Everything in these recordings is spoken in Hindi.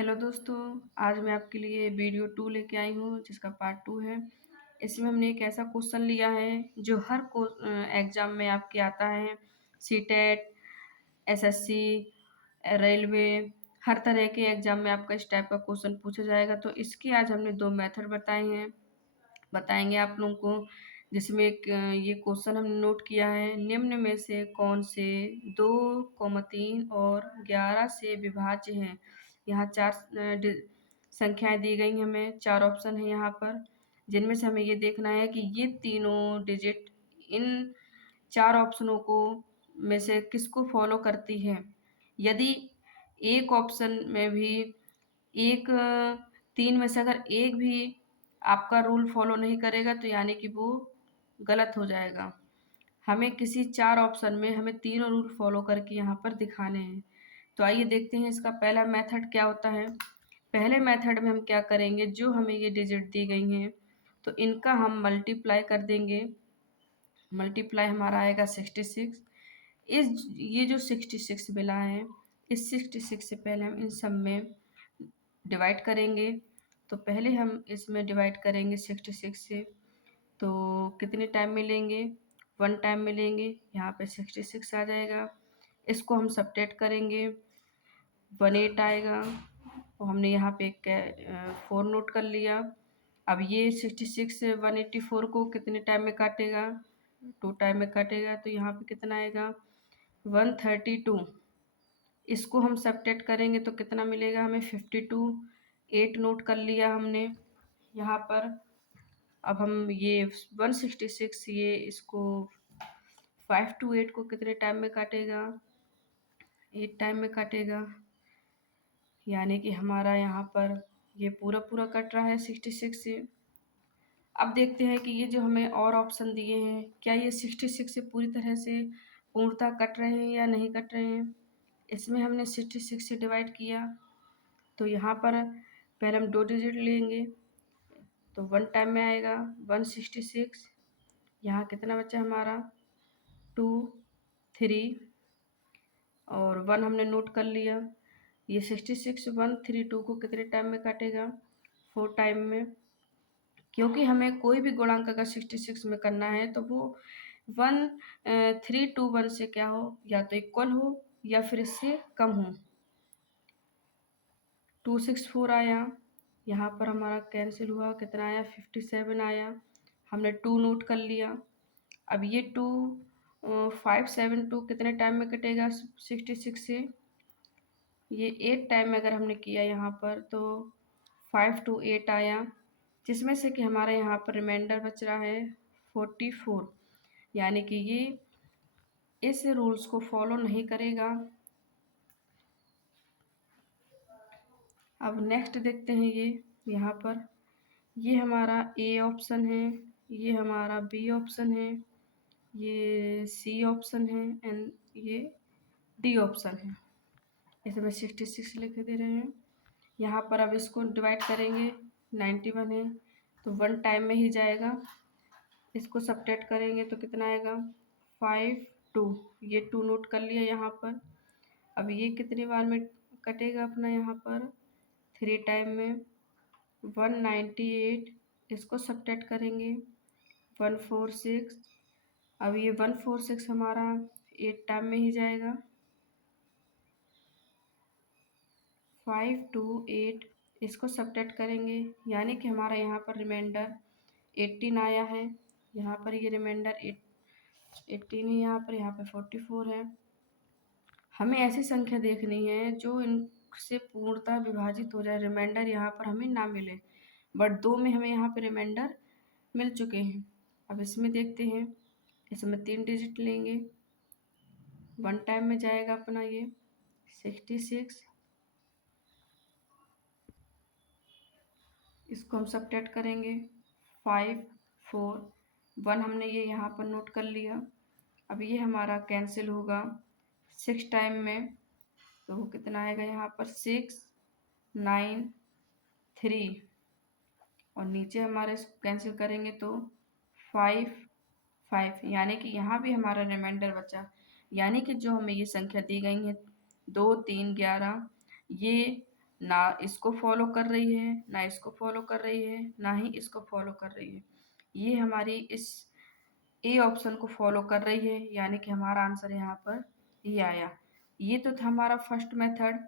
हेलो दोस्तों, आज मैं आपके लिए वीडियो 2 लेके आई हूँ जिसका पार्ट 2 है। इसमें हमने एक ऐसा क्वेश्चन लिया है जो हर एग्ज़ाम में आपके आता है। सीटेट, एसएससी, रेलवे, हर तरह के एग्ज़ाम में आपका इस टाइप का क्वेश्चन पूछा जाएगा। तो इसकी आज हमने 2 मेथड बताएंगे आप लोगों को, जिसमें एक ये क्वेश्चन हमने नोट किया है। निम्न में से कौन से 2, 3 और 11 से विभाज्य हैं। यहाँ चार संख्याएं दी गई हैं, हमें 4 ऑप्शन है यहाँ पर, जिनमें से हमें ये देखना है कि ये तीनों डिजिट इन 4 ऑप्शनों को में से किसको फॉलो करती है। यदि एक ऑप्शन में भी एक 3 में से अगर एक भी आपका रूल फॉलो नहीं करेगा तो यानी कि वो गलत हो जाएगा। हमें किसी 4 ऑप्शन में हमें तीनों रूल फॉलो करके यहाँ पर दिखाने हैं। तो आइए देखते हैं इसका पहला मेथड क्या होता है। पहले मेथड में हम क्या करेंगे, जो हमें ये डिजिट दी गई हैं तो इनका हम मल्टीप्लाई कर देंगे। मल्टीप्लाई हमारा आएगा 66। ये जो 66 मिला है, इस 66 से पहले हम इन सब में डिवाइड करेंगे। तो पहले हम इसमें डिवाइड करेंगे 66 से, तो कितने टाइम मिलेंगे, 1 टाइम मिलेंगे। यहाँ पे 66 आ जाएगा। इसको हम सबट्रैक्ट करेंगे, 18 आएगा। और हमने यहाँ पे 4 नोट कर लिया। अब ये 66 से 184 को कितने टाइम में काटेगा, 2 टाइम में काटेगा। तो यहाँ पे कितना आएगा, 132। इसको हम सबट्रैक्ट करेंगे तो कितना मिलेगा हमें, 52। 8 नोट कर लिया हमने यहाँ पर। अब हम ये 166, ये इसको 5 to 8 को कितने टाइम में काटेगा, 8 टाइम में काटेगा। यानी कि हमारा यहाँ पर ये पूरा पूरा कट रहा है 66 से। अब देखते हैं कि ये जो हमें और ऑप्शन दिए हैं, क्या ये 66 से पूरी तरह से पूर्णतः कट रहे हैं या नहीं कट रहे हैं। इसमें हमने 66 से डिवाइड किया, तो यहाँ पर पहले हम 2 डिजिट लेंगे तो 1 टाइम में आएगा 166। यहाँ कितना बचा हमारा, 2, 3 और 1 हमने नोट कर लिया। ये 66 132 को कितने टाइम में काटेगा, 4 टाइम में। क्योंकि हमें कोई भी गुणांक अगर 66 में करना है तो वो 1321 से क्या हो, या तो इक्वल हो या फिर इससे कम हो। 264 आया, यहाँ पर हमारा कैंसिल हुआ, कितना आया, 57 आया। हमने 2 नोट कर लिया। अब ये 572 कितने टाइम में कटेगा 66 से, ये 8 टाइम में अगर हमने किया यहाँ पर तो 528 आया, जिसमें से कि हमारे यहाँ पर रिमाइंडर बच रहा है 44। यानी कि ये इस रूल्स को फॉलो नहीं करेगा। अब नेक्स्ट देखते हैं, ये यहाँ पर ये हमारा ए ऑप्शन है, ये हमारा बी ऑप्शन है, ये सी ऑप्शन है एंड ये डी ऑप्शन है। इसमें 66 लिख दे रहे हैं। यहाँ पर अब इसको डिवाइड करेंगे, 91 है तो 1 टाइम में ही जाएगा। इसको सबट्रैक्ट करेंगे तो कितना आएगा, 5 2, ये 2 नोट कर लिया यहाँ पर। अब ये कितनी बार में कटेगा अपना, यहाँ पर 3 टाइम में 198। इसको सबट्रैक्ट करेंगे 146। अब ये 146 हमारा 8 टाइम में ही जाएगा, 5 2 8। इसको सबट्रैक्ट करेंगे, यानी कि हमारा यहाँ पर रिमाइंडर 18 आया है। यहाँ पर ये रिमाइंडर 18 है, यहाँ पर 44 है। हमें ऐसी संख्या देखनी है जो इनसे पूर्णतः विभाजित हो जाए, रिमाइंडर यहाँ पर हमें ना मिले। बट 2 में हमें यहाँ पे रिमाइंडर मिल चुके हैं। अब इसमें देखते हैं, इसमें 3 डिजिट लेंगे, 1 टाइम में जाएगा अपना ये 66। इसको हम सबट्रैक्ट करेंगे, 5 4 1 हमने ये यहाँ पर नोट कर लिया। अब ये हमारा कैंसिल होगा 6 टाइम में, तो वो कितना आएगा यहाँ पर 6 9 3। और नीचे हमारे इसको कैंसिल करेंगे तो 5 5, यानी कि यहाँ भी हमारा रिमाइंडर बचा। यानी कि जो हमें ये संख्या दी गई है 2 3 11, ये ना इसको फॉलो कर रही है, ना इसको फॉलो कर रही है, ना ही इसको फॉलो कर रही है। ये हमारी इस ए ऑप्शन को फॉलो कर रही है, यानी कि हमारा आंसर यहाँ पर ये आया। ये तो था हमारा फर्स्ट मेथड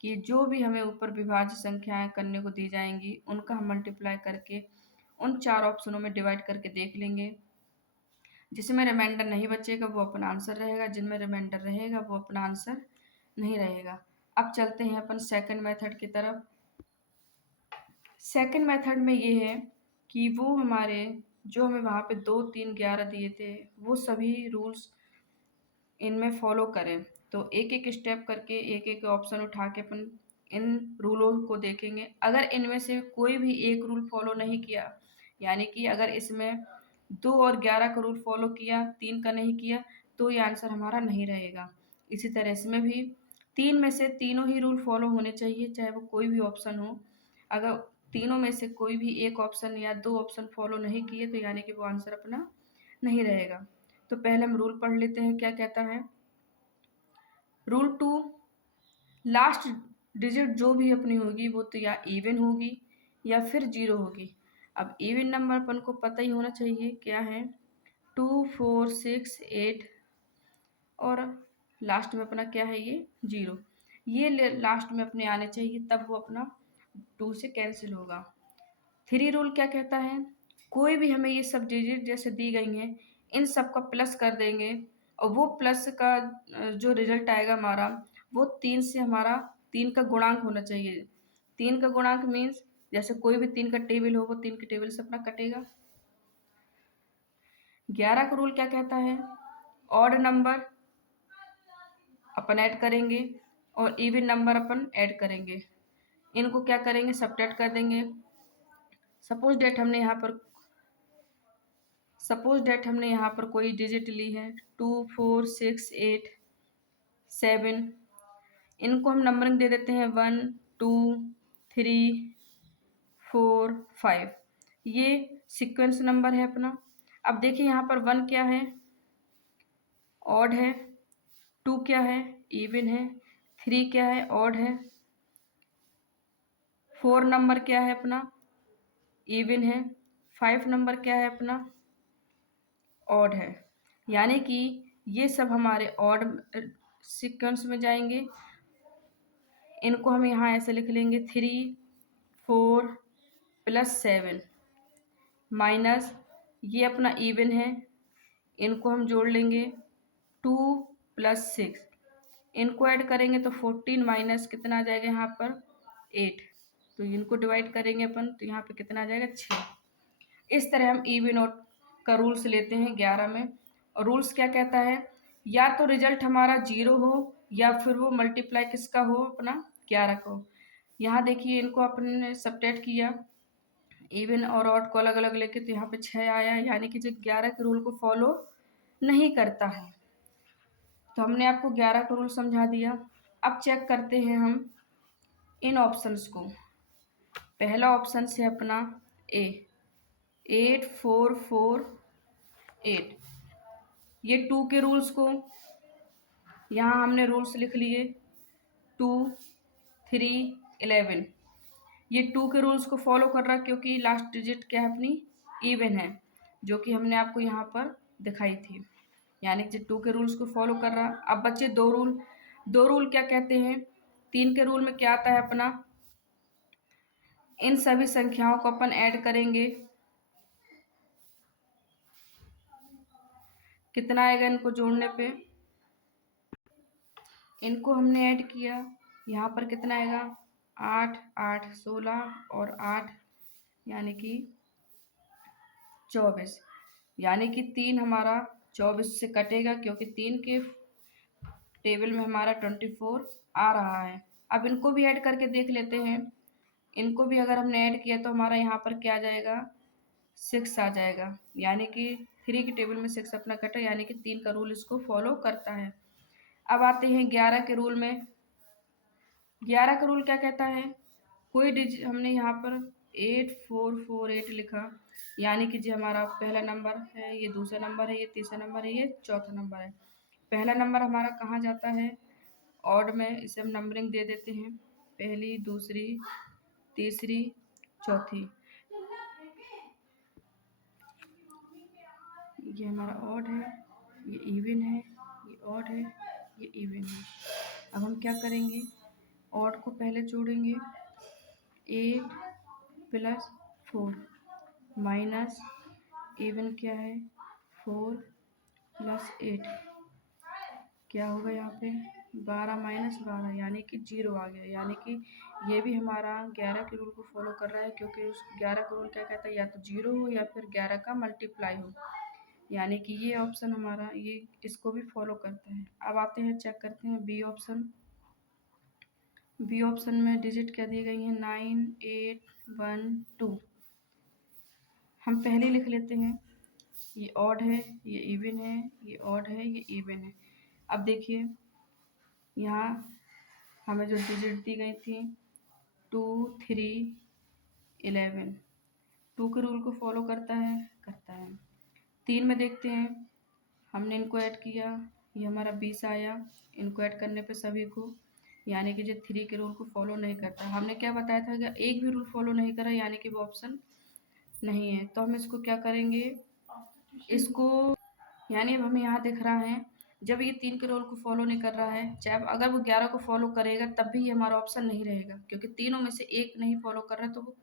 कि जो भी हमें ऊपर विभाज्य संख्याएं करने को दी जाएंगी उनका हम मल्टीप्लाई करके उन 4 ऑप्शनों में डिवाइड करके देख लेंगे। जिसमें रिमाइंडर नहीं बचेगा वो अपना आंसर रहेगा, जिनमें रिमाइंडर रहेगा वो अपना आंसर नहीं रहेगा। अब चलते हैं अपन सेकंड मेथड की तरफ। सेकंड मेथड में ये है कि वो हमारे जो हमें वहाँ पे 2, 3, 11 दिए थे वो सभी रूल्स इनमें फॉलो करें। तो एक एक स्टेप करके एक एक ऑप्शन उठा के अपन इन रूलों को देखेंगे। अगर इनमें से कोई भी एक रूल फॉलो नहीं किया, यानी कि अगर इसमें 2 और 11 का रूल फॉलो किया, 3 का नहीं किया, तो ये आंसर हमारा नहीं रहेगा। इसी तरह इसमें भी 3 में से तीनों ही रूल फॉलो होने चाहिए, चाहे वो कोई भी ऑप्शन हो। अगर तीनों में से कोई भी एक ऑप्शन या 2 ऑप्शन फॉलो नहीं किए तो यानी कि वो आंसर अपना नहीं रहेगा। तो पहले हम रूल पढ़ लेते हैं क्या कहता है। रूल 2, लास्ट डिजिट जो भी अपनी होगी वो तो या इवन होगी या फिर जीरो होगी। अब इवन नंबर अपन को पता ही होना चाहिए क्या है, 2, 4, 6, 8 और लास्ट में अपना क्या है ये जीरो। ये लास्ट में अपने आने चाहिए, तब वो अपना 2 से कैंसिल होगा। 3 रूल क्या कहता है, कोई भी हमें ये सब डिजिट जैसे दी गई हैं इन सब का प्लस कर देंगे और वो प्लस का जो रिजल्ट आएगा हमारा वो 3 से हमारा 3 का गुणांक होना चाहिए। 3 का गुणांक मीन्स जैसे कोई भी 3 का टेबल हो वो 3 के टेबल से अपना कटेगा। 11 का रूल क्या कहता है, ऑड नंबर अपन ऐड करेंगे और इवन नंबर अपन ऐड करेंगे, इनको क्या करेंगे सब्ट्रैक्ट कर देंगे। सपोज डेट हमने यहाँ पर कोई डिजिट ली है 2, 4, 6, 8, 7। इनको हम नंबरिंग दे देते हैं 1, 2, 3, 4, 5। ये सीक्वेंस नंबर है अपना। अब देखिए यहाँ पर 1 क्या है, ऑड है। 2 क्या है, इवन है। 3 क्या है, ऑड है। 4 नंबर क्या है अपना, इवन है। 5 नंबर क्या है अपना, ऑड है। यानी कि ये सब हमारे ऑड सीक्वेंस में जाएंगे। इनको हम यहाँ ऐसे लिख लेंगे 3, 4 + 7 माइनस ये अपना इवन है, इनको हम जोड़ लेंगे 2 + 6। इनको ऐड करेंगे तो 14 माइनस कितना आ जाएगा यहाँ पर 8। तो इनको डिवाइड करेंगे अपन तो यहाँ पे कितना आ जाएगा 6। इस तरह हम इवन और का रूल्स लेते हैं 11 में। और रूल्स क्या कहता है, या तो रिजल्ट हमारा जीरो हो या फिर वो मल्टीप्लाई किसका हो अपना 11 का हो। यहाँ देखिए इनको अपन ने सब्ट्रैक्ट किया इवन और ऑड को अलग अलग लेके तो यहाँ पे 6 आया, यानी कि जो 11 के रूल को फॉलो नहीं करता है। तो हमने आपको 11 का रूल समझा दिया। अब चेक करते हैं हम इन ऑप्शंस को। पहला ऑप्शन से अपना ए 8, 4, 4, 8। ये 2 के रूल्स को यहाँ हमने रूल्स लिख लिए 2, 3, 11। ये 2 के रूल्स को फॉलो कर रहा क्योंकि लास्ट डिजिट क्या है अपनी इवन है, जो कि हमने आपको यहाँ पर दिखाई थी, यानी कि 2 के रूल्स को फॉलो कर रहा। अब बच्चे 2 रूल। 2 रूल क्या कहते हैं, 3 के रूल में क्या आता है अपना, इन सभी संख्याओं को अपन ऐड करेंगे, कितना आएगा इनको जोड़ने पे, इनको हमने ऐड किया यहाँ पर कितना आएगा 8, 8, 16 और 8 यानी कि 24। यानी कि 3 हमारा 24 से कटेगा क्योंकि 3 के टेबल में हमारा 24 आ रहा है। अब इनको भी ऐड करके देख लेते हैं। इनको भी अगर हमने ऐड किया तो हमारा यहाँ पर क्या आ जाएगा 6 आ जाएगा, यानी कि 3 के टेबल में 6 अपना कटा, यानी कि 3 का रूल इसको फॉलो करता है। अब आते हैं 11 के रूल में। 11 का रूल क्या कहता है, कोई डिजिट हमने यहाँ पर 8, 4, 4, 8 लिखा, यानी कि जो हमारा पहला नंबर है, ये दूसरा नंबर है, ये तीसरा नंबर है, ये चौथा नंबर है। पहला नंबर हमारा कहाँ जाता है ऑड में, इसे हम नंबरिंग दे देते हैं। पहली, दूसरी, तीसरी, चौथी। ये हमारा ऑड है, ये इवन है, ये ऑड है, ये इवन है। अब हम क्या करेंगे, ऑड को पहले जोड़ेंगे, 8 + 4 माइनस इवन क्या है, 4 + 8 क्या होगा यहाँ पे, 12 - 12 यानी कि 0 आ गया। यानी कि ये भी हमारा 11 के रूल को फॉलो कर रहा है, क्योंकि उस 11 का रूल क्या कहता है, या तो 0 हो या फिर 11 का मल्टीप्लाई हो। यानी कि ये ऑप्शन हमारा ये इसको भी फॉलो करता है। अब आते हैं चेक करते हैं बी ऑप्शन। बी ऑप्शन में डिजिट क्या दी गई है, 9, 8, 1, 2। हम पहले लिख लेते हैं, ये ऑड है, ये इवन है, ये ऑड है, ये इवन है। अब देखिए यहाँ हमें जो डिजिट दी गई थी 2, 3, 11, 2 के रूल को फॉलो करता है। 3 में देखते हैं, हमने इनको ऐड किया, ये हमारा 20 आया। इनको ऐड करने पे सभी को, यानी कि जो 3 के रूल को फॉलो नहीं करता। हमने क्या बताया था कि एक भी रूल फॉलो नहीं करा, यानी कि वो ऑप्शन नहीं है। तो हम इसको क्या करेंगे, इसको यानी अब हमें यहाँ दिख रहा है, जब ये 3 के रूल को फॉलो नहीं कर रहा है, चाहे अगर वो 11 को फॉलो करेगा तब भी ये हमारा ऑप्शन नहीं रहेगा, क्योंकि तीनों में से एक नहीं फॉलो कर रहा है, तो वो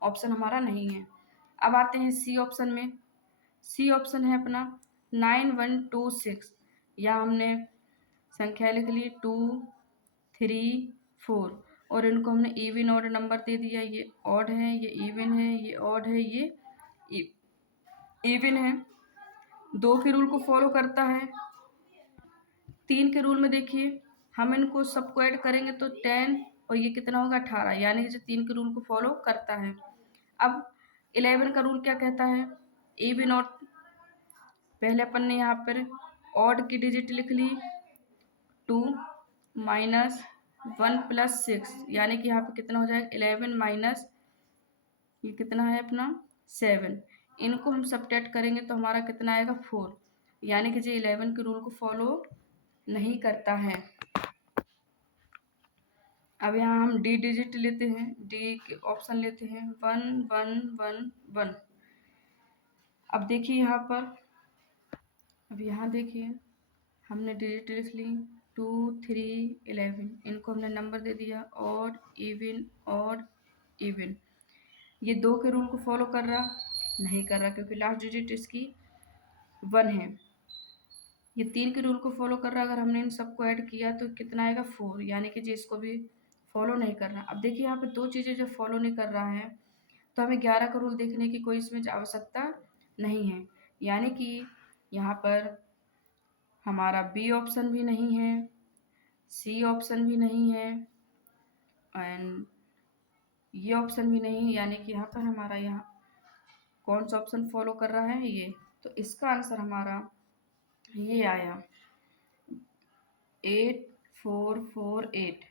ऑप्शन हमारा नहीं है। अब आते हैं सी ऑप्शन में। सी ऑप्शन है अपना 9, 1, 2, 6। यहाँ हमने संख्या लिख ली 2, 3, 4 और इनको हमने इवन ऑड नंबर दे दिया। ये ऑड है, ये इवन है, ये ऑड है, ये इवन है। 2 के रूल को फॉलो करता है। 3 के रूल में देखिए, हम इनको सबको ऐड करेंगे तो 10 और ये कितना होगा 18, यानी कि जो 3 के रूल को फॉलो करता है। अब 11 का रूल क्या कहता है, इवन ऑड। पहले अपन ने यहाँ पर ऑड की डिजिट लिख ली 2 - 1 + 6, यानी कि यहाँ पे कितना हो जाएगा 11 माइनस ये कितना है अपना 7। इनको हम सब्ट्रैक्ट करेंगे तो हमारा कितना आएगा 4, यानी कि जो 11 के रूल को फॉलो नहीं करता है। अब यहाँ हम डी डिजिट लेते हैं, डी के ऑप्शन लेते हैं 1, 1, 1, 1। अब देखिए यहाँ पर, अब यहाँ देखिए हमने डिजिट लिख ली 2, 3, 11। इनको हमने नंबर दे दिया ऑड, इवन, ऑड, इवन। ये 2 के रूल को फॉलो कर रहा नहीं कर रहा, क्योंकि लास्ट डिजिट इसकी 1 है। ये 3 के रूल को फॉलो कर रहा, अगर हमने इन सबको ऐड किया तो कितना आएगा 4, यानी कि जिसको भी फॉलो नहीं कर रहा। अब देखिए यहाँ पे 2 चीज़ें जो फॉलो नहीं कर रहा है, तो हमें 11 का रूल देखने की कोई इसमें आवश्यकता नहीं है। यानी कि यहाँ पर हमारा बी ऑप्शन भी नहीं है, सी ऑप्शन भी नहीं है एंड ये ऑप्शन भी नहीं है, यानी कि यहाँ पर हमारा यहाँ कौन सा ऑप्शन फॉलो कर रहा है, ये। तो इसका आंसर हमारा ये आया 8, 4, 4, 8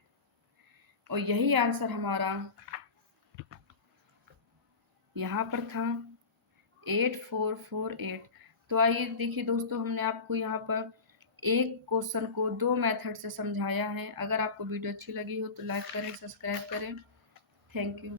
और यही आंसर हमारा यहाँ पर था 8, 4, 4, 8। तो आइए देखिए दोस्तों, हमने आपको यहाँ पर एक क्वेश्चन को 2 मेथड से समझाया है। अगर आपको वीडियो अच्छी लगी हो तो लाइक करें, सब्सक्राइब करें। Thank you.